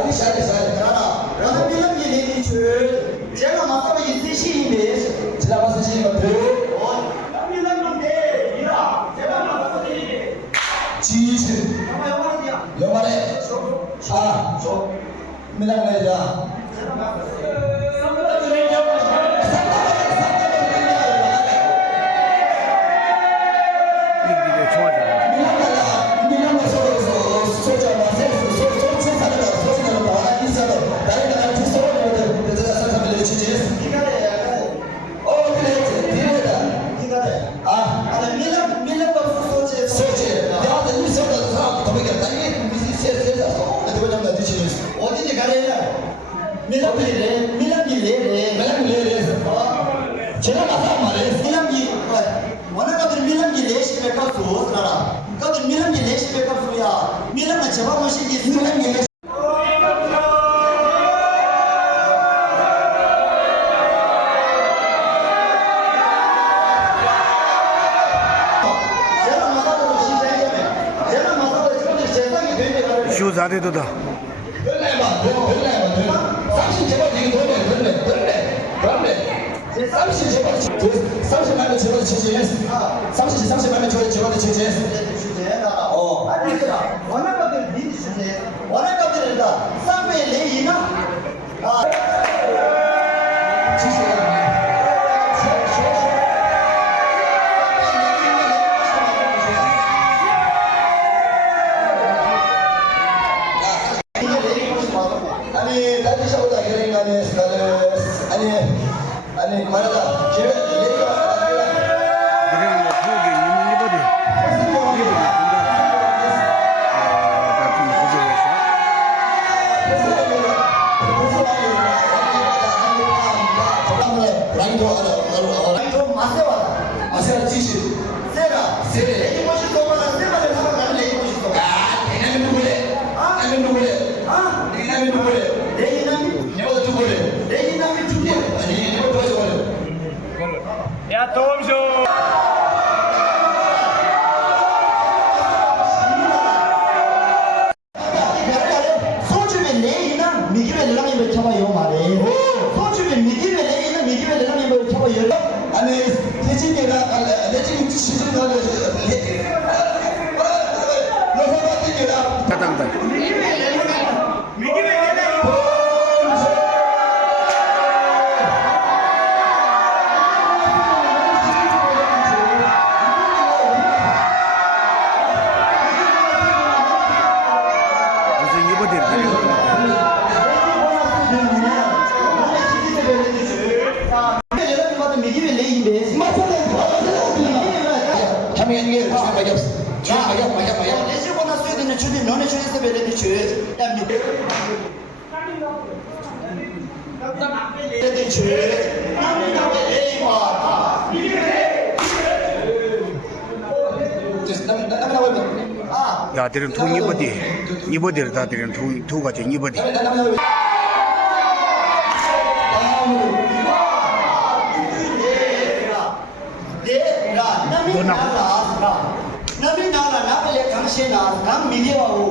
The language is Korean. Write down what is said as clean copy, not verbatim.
아니 샤네 샤네 나는 밀람기 내기 줄 제가 맞다가 이 시인데 지나 봤을 시 이거 들 밀람인데 이라 제가 맞다가 이 지신 영화야 영화네 아 밀라네자 어디니 가래요? 밀람기래. 제가 나서 말해. 밀람기 원하거든 밀람기 레시 백합수 나라. 거든 밀람기 레시 백합수야. 밀람은 제발 멋있게 밀람기 쇼자대도다. 쌈신 제발 되게 덜네. 쌈신 제발. 쌈신 말면 제발 지지했어. 쌈신 말면 제발 지지했어. 원하거든 니 주제. 원하거든이다. 쌍배 레이나. 아니 다지샤보다 그러니까는 아니 말하자 기회 내가 이런 거 보기 이분이거든. 이분이 좀 마세와. 아세라 지시 세라. 레이 멋이 동안은 세라를 하고 나는 레이 멋이 동안. 대남이 누구래? 대남이 누구래? 레이남이 내가 누구래? 레이남이 두 개. 아니 이거 도와줘 버려. 야 도움쇼. 소주면 레이남 미기면 레이남이 뭐 쳐봐요 말해. 소주면 미기면 레이남 미기면 레이남이 뭐 쳐봐요. 아니 대진이가 내 지금 시즌 가는 너가 땡겨라. 따당당. 무슨 이거들. 미기면 레이인데. 이게 주변밖에 없어. 주변밖에. 레지고나 스웨덴의 주변 너네 주에서 베레니 주. 야 미. 베레니 주. 남미남의 레이와. 야, 들은 통 입어디. 입어디를 다 들은 두 가지 입어디. 남이 나라 나벨레 강시나 강 미디어하고